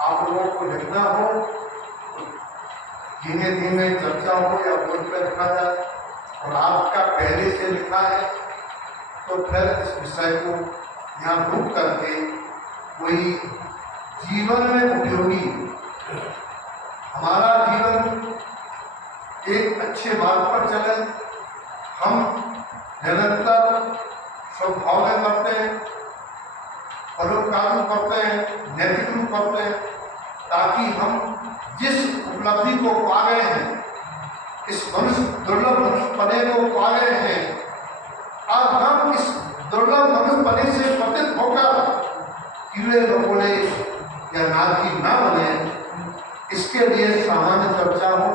आप लोगों को लिखना हो, धीमे धीमे चर्चा हो या बोर्ड पर लिखा जाए, और आपका पहले से लिखा है तो फिर इस विषय को यहाँ रूप करके कोई जीवन में उपयोगी, हमारा जीवन एक अच्छे मार्ग पर चले, हम निरंतर स्वभाव में करते हैं, परोपकार करते हैं, नैतिक रूप करते हैं, ताकि हम जिस उपलब्धि को पा गए हैं, इस मनुष्य दुर्लभ मनुष्य पने को पा गए हैं, अब हम इस दुर्लभ मनुष्य पने से पतित होकर कीड़े मकोड़े या नागी न बने, इसके लिए सामान्य चर्चा हो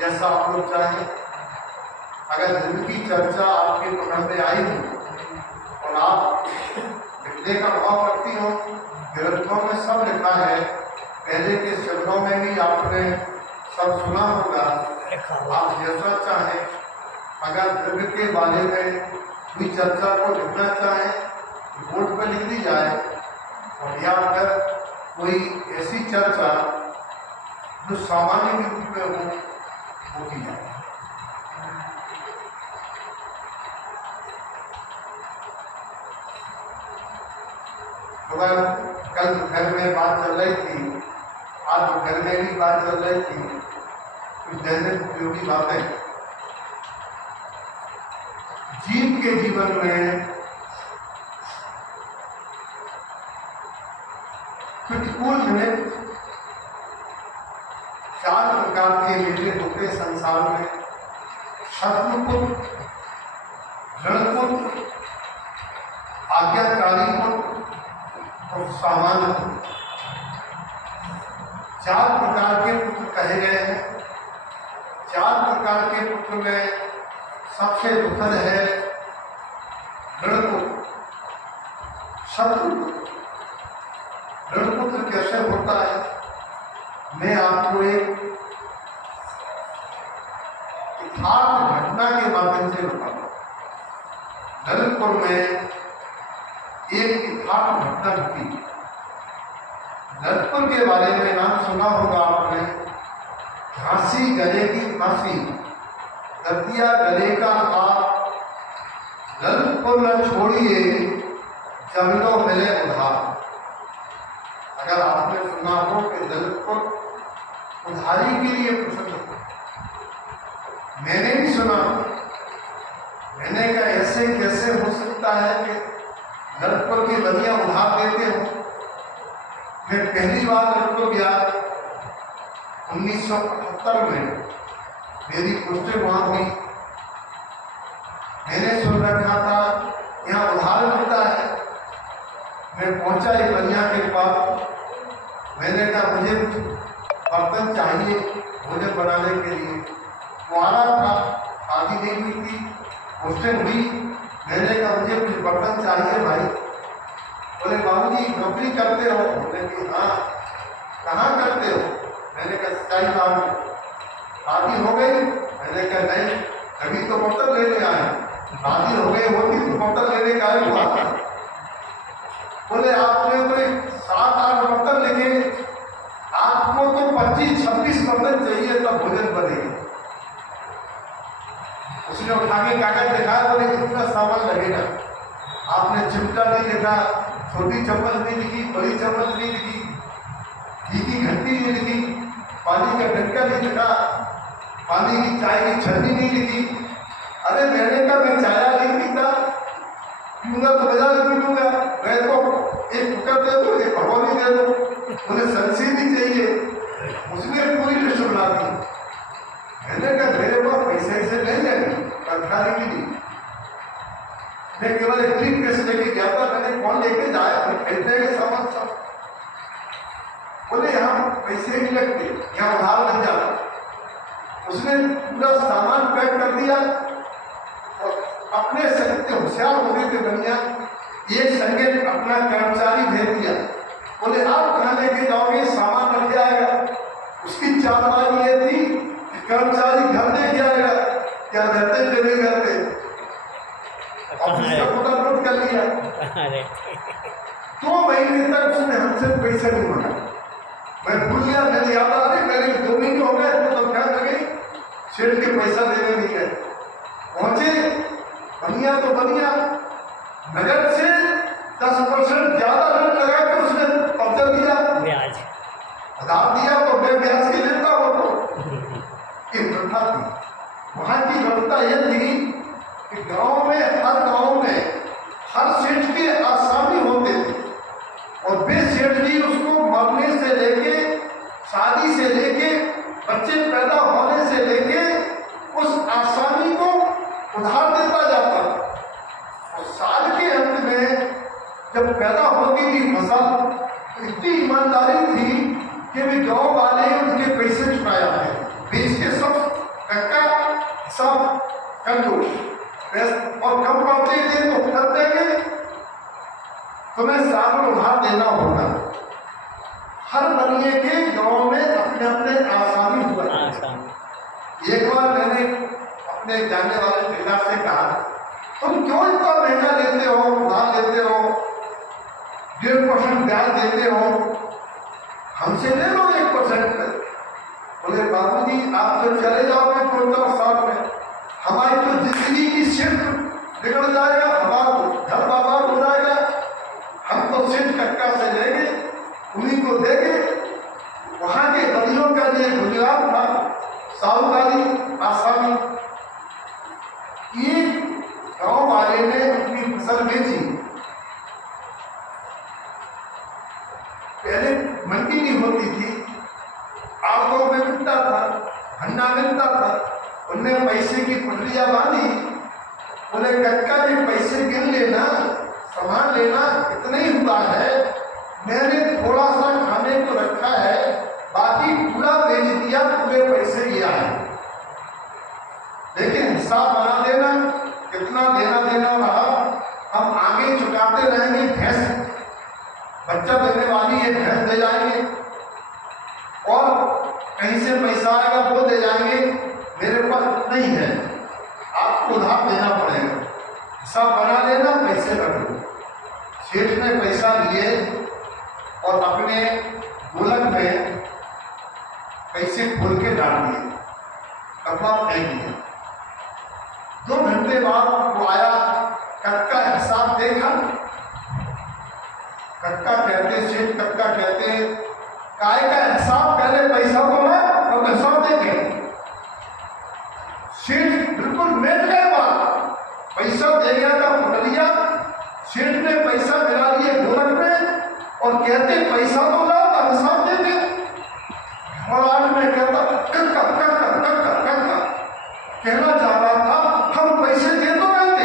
जैसा आप लोग चाहें। अगर दिल की चर्चा आपके पकड़ में आई हो और आप लिखने का भाव रखती हो, ग्रंथों में सब लिखा है, पहले के शब्दों में भी आपने सब सुना होगा, आप जैसा चाहें, अगर दिल के बारे में कोई चर्चा को लिखना चाहें तो बोर्ड पर लिख दी जाए, और या फिर कोई ऐसी चर्चा जो सामान्य रूप में होती है। तो कल घर में बात चल रही थी, आज घर में भी बात चल रही थी, कुछ दैनिक उपयोगी बातें जीव के जीवन में प्रतिकूल निमित्त 4 प्रकार के मेले होते संसार में: शत्रुपुत्र, रणपुत्र, आज्ञाकारी पुत्र और सामान्य पुत्र। 4 प्रकार के पुत्र कहे गए हैं। 4 प्रकार के पुत्र में सबसे दुखद है रणपुत्र, शत्रुपुत्र। रणपुत्र कैसे होता है, मैं आपको एक यथार्थ घटना के माध्यम से बताऊंगा। ललितपुर में एक यथार्थ घटना घटी। ललितपुर के बारे में नाम सुना होगा आपने, झांसी गले की फांसी, दतिया गले का हाथ, ललितपुर न छोड़िए जमीनों मिले उधार। अगर आपने सुना हो कि ललितपुर उधारी के लिए प्रसिद्ध है, मैंने भी सुना। मैंने कहा ऐसे कैसे हो सकता है कि ललितपुर की नदियां उधार देते हो। मैं पहली बार ललितपुर गया 1978 में, मेरी पोस्टें वहां हुई। मैंने सुन रखा था यहाँ उधार मिलता है। मैं पहुंचा एक बनिया के पास, मैंने कहा मुझे बर्तन चाहिए भोजन बनाने के लिए। कुआरा था, शादी नहीं हुई थी, पोस्टें हुई। मैंने कहा मुझे कुछ बर्तन चाहिए भाई। बोले बाबूजी नौकरी करते हो? बोले कि हाँ। कहाँ करते हो? मैंने कहा सिंचाई काम में। शादी हो गई? मैंने कहा नहीं, अभी तो बर्तन लेने आए। शादी हो गई होती तो बर्तन लेने का ही हुआ था। बोले आपने कोई 7-8 बर्तन लिखे, आपको तो 25-26 बर्तन चाहिए तब भोजन बनेगा। उसने उठा के कागज दिखाया, बोले इतना सामान लगेगा। आपने चिमटा नहीं लिखा, छोटी चम्मच नहीं लिखी, बड़ी चम्मच नहीं लिखी, घी की घंटी नहीं लिखी, पानी का डंका नहीं लिखा, पानी की चाय की छन्नी नहीं लिखी। अरे मैंने कहा मैं चाय नहीं पीता, पीऊंगा तो बाजार में पीऊंगा। मैं तो एक कुकर दे दो, एक भगवानी दे दो, उन्हें संसी भी चाहिए। उसने पूरी लिस्ट बना दी। मैंने कहा मेरे पास पैसे ऐसे नहीं है खाने के लिए। मैं केवल एक ट्रिप कैसे लेके गया था, मैंने कौन लेके जाया, खरीदने के सामान सब। बोले यहाँ पैसे नहीं लगते, यहाँ उधार लग जाता। उसने पूरा सामान पैक कर दिया और अपने संग होशियार होने के बनिया एक संगे अपना कर्मचारी भेज दिया। बोले आप कहाँ लेके जाओगे, सामान लग जाएगा। उसकी चालबाजी ये थी कि कर्मचारी घर लेके आएगा, क्या रहते थे नहीं करते, और उसका पूरा नोट कर लिया। 2 महीने तक उसने हमसे पैसे नहीं मांगा। मैं भूल गया, मैंने याद आ रही, मैंने 2 महीने हो गए तो तब क्या लगे सेठ के पैसा देने नहीं गए। पहुंचे, बनिया तो बनिया नगद से 10% ज्यादा ऋण लगा के उसने कब्जा दिया, ब्याज आधार दिया तो मैं ब्याज के लेता हो तो एक प्रथा थी। वहां की व्यवस्था यह थी कि गांव में हर सेठ के आसामी होते थे और वे सेठ जी उसको मरने से लेके, शादी से लेके, बच्चे पैदा होने से लेके उस आसामी को उधार देता जाता और साल के अंत में जब पैदा होती थी फसल तो इतनी ईमानदारी थी कि वे गांव वाले उनके पैसे चुकाया है, बेच के सब कक्का सब कर दो और कम पड़ते थे तो कर देंगे, तुम्हें साल उधार देना होगा। हर बनिए के गांव में अपने अपने आसामी हुआ। एक बार मैंने अपने जानने वाले पिता से कहा, तुम क्यों इतना महंगा लेते हो, उधार लेते हो, 1.5% ब्याज देते हो, हमसे ले लो 1%। बोले बाबूजी आप तो चले जाओगे 2-4 साल में, हमारी तो जिंदगी की सिर्फ बिगड़ जाएगा, हमारा घर बर्बाद हो जाएगा। हम तो सिर्फ कक्का से लेंगे, उन्हीं को देंगे। वहां के बनियों का जो गुजरात था, साहूकारी आसामी, एक गांव वाले ने अपनी फसल बेची। पहले मंडी नहीं होती थी, आगों में मिलता था, भंडा मिलता था, उनने पैसे की पुटलियां बांधी। बोले कक्का जी पैसे गिन लेना, सामान लेना, इतना ही हुआ है, मैंने थोड़ा सा खाने को रखा है, बाकी पूरा बेच दिया, पूरे पैसे लिया है, लेकिन हिसाब बना देना कितना देना रहा, हम आगे चुकाते रहेंगे। भैंस बच्चा देने वाली है, भैंस दे जाएंगे और कहीं से पैसा आएगा वो दे जाएंगे, मेरे पास नहीं है, आपको उधार देना पड़ेगा, हिसाब बना लेना, पैसे रख लो। सेठ ने पैसा लिए और अपने गोलक में पैसे खोल के डाल दिए, कपड़ा फेंक दिया। 2 घंटे बाद वो आया, कक्का हिसाब देखा। कक्का कहते, सेठ कक्का कहते, काय का हिसाब, पहले पैसा को ना और हिसाब देंगे। सेठ बिल्कुल मेट गए बात, पैसा दे गया था पुटलिया, सेठ ने पैसा मिला लिए गोलक में और कहते पैसा तो ला, हिसाब देंगे। भगवान में कहता कक्का कक्का कक्का कक्का कहना चाह रहा था, हम पैसे दे दो कहते।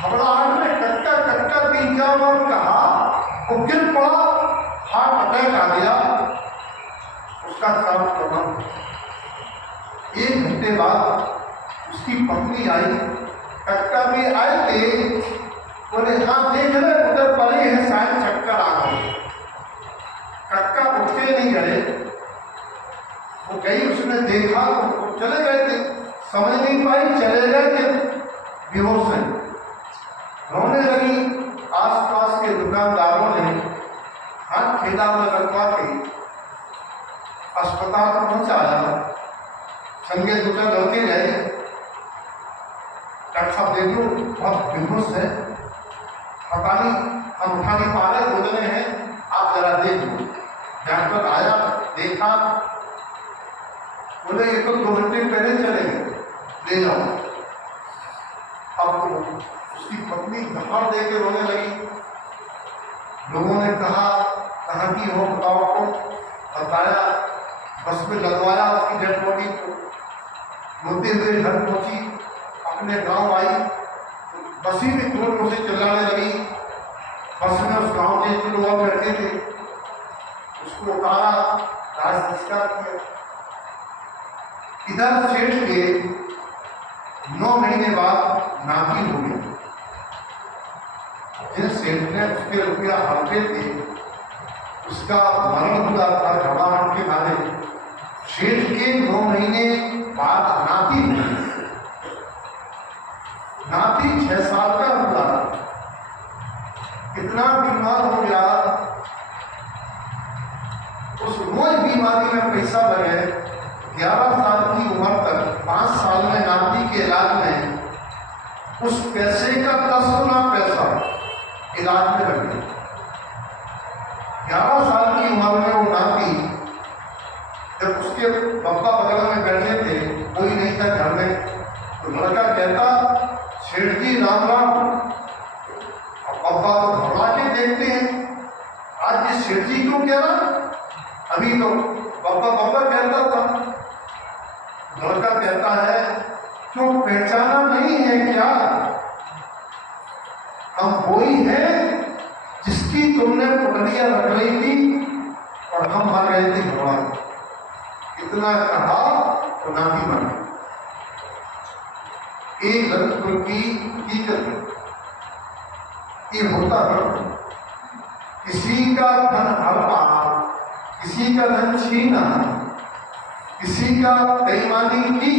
घबराहट में कक्का कक्का 3-4 बार कहा, वो गिर पड़ा, हार्ट अटैक आ गया, उसका काम करना। 1 घंटे बाद उसकी पत्नी आई, कक्का भी आए थे, बोले हाँ देख रहे उधर पड़े हैं, शायद चक्कर आ गए। कक्का उठे नहीं गए, वो गई, उसने देखा तो चले गए थे, समझ नहीं पाई, चले गए थे, बेहोश है, रोने लगी। आसपास के दुकानदारों ने हाथ खेला में लगवा के अस्पताल पहुंचाया, संगे दुकान होके गए, डॉक्टर साहब देख लो बहुत बेहोश है, पता नहीं हम उठा नहीं पा रहे, बोल रहे हैं आप जरा देख लो। डॉक्टर आया, देखा, बोले ये तो 2 घंटे पहले चले गए, ले जाओ। अब उसकी पत्नी धक्का दे के रोने लगी। लोगों ने कहा कहाँ की हो बताओ को, बताया, बस में लगवाया उसकी डेड बॉडी को, रोते हुए घर पहुंची, अपने गांव आई, बसी में जोर से चिल्लाने लगी। बस में उस गांव के लोग बैठे थे, उसको उतारा, राज संस्कार किया। इधर सेठ के 9 महीने बाद नाती हो गई। जिस सेठ ने उसके रुपया हड़पे थे, उसका मरण हुआ था घबराहट के मारे। सेठ के 9 महीने बाद नाती हुई। नाती 6 साल का हुआ, इतना बीमार हो गया, उस बीमारी में पैसा लगे, 11 साल की उम्र तक 5 साल में नाती के इलाज में उस पैसे का 10 गुना पैसा इलाज में लग गया। 11 साल की उम्र में वो नाती, जब उसके पापा बगल में बैठे थे, कोई नहीं था घर में, तो लड़का कहता, सेठ जी राम राम। अब पापा तो घबरा के देखते हैं, आज ये सेठ जी क्यों कह रहा, अभी तो पापा पापा कहता था। लड़का कहता है, क्यों पहचाना नहीं है क्या? हम वही है जिसकी तुमने पुटलियां रख ली थी और हम मर गए थे घबरा। इतना कहा तो नाती बन गई। एक रत्न की हकीकत ये होता है, किसी का धन हड़पा, किसी का धन छीना, किसी का बेईमानी की,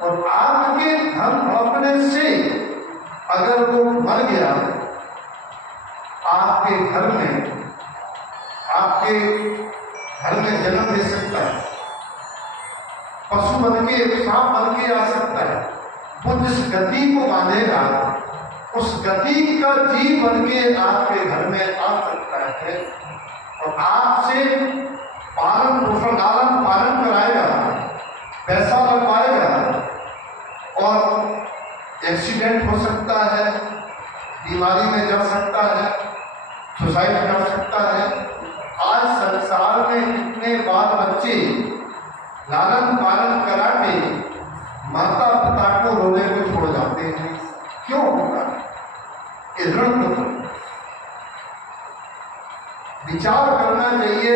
और आपके धन हड़पने से अगर वो मर गया, आपके घर में जन्म दे सकता है, पशु बन के, सांप बन के आ सकता है। वो जिस गति को बांधेगा, उस गति का जीव बन के आपके घर में आ सकता है और आपसे पालन पोषण, लालन पालन कराएगा, पैसा लगवाएगा, और एक्सीडेंट हो सकता है, बीमारी में जा सकता है, सुसाइड कर सकता है। आज संसार में कितने बाल बच्चे लालन पालन करा के माता पिता को रोने को छोड़ जाते हैं, क्यों होता है? ऋण विचार करना चाहिए,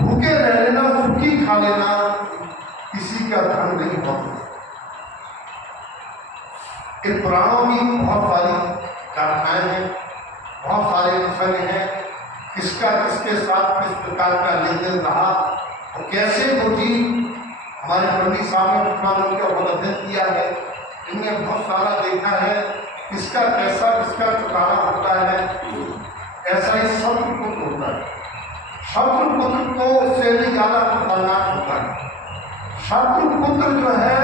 भूखे रह लेना, सुखी खा लेना किसी का धर्म नहीं होता। इन पुराणों की बहुत सारी गाथाएं हैं, बहुत सारे प्रसंग हैं, किसका किसके साथ किस प्रकार का लेन देन रहा और कैसे वो जी हमारे पंडित साहब ने का बहुत अध्ययन किया है। इनमें बहुत सारा देखा है, किसका कैसा किसका चुकाना होता है। ऐसा ही शत्रुपुत्र होता है, शत्रुपुत्र को उससे भी ज्यादा खतरनाक होता है। शत्रुपुत्र जो है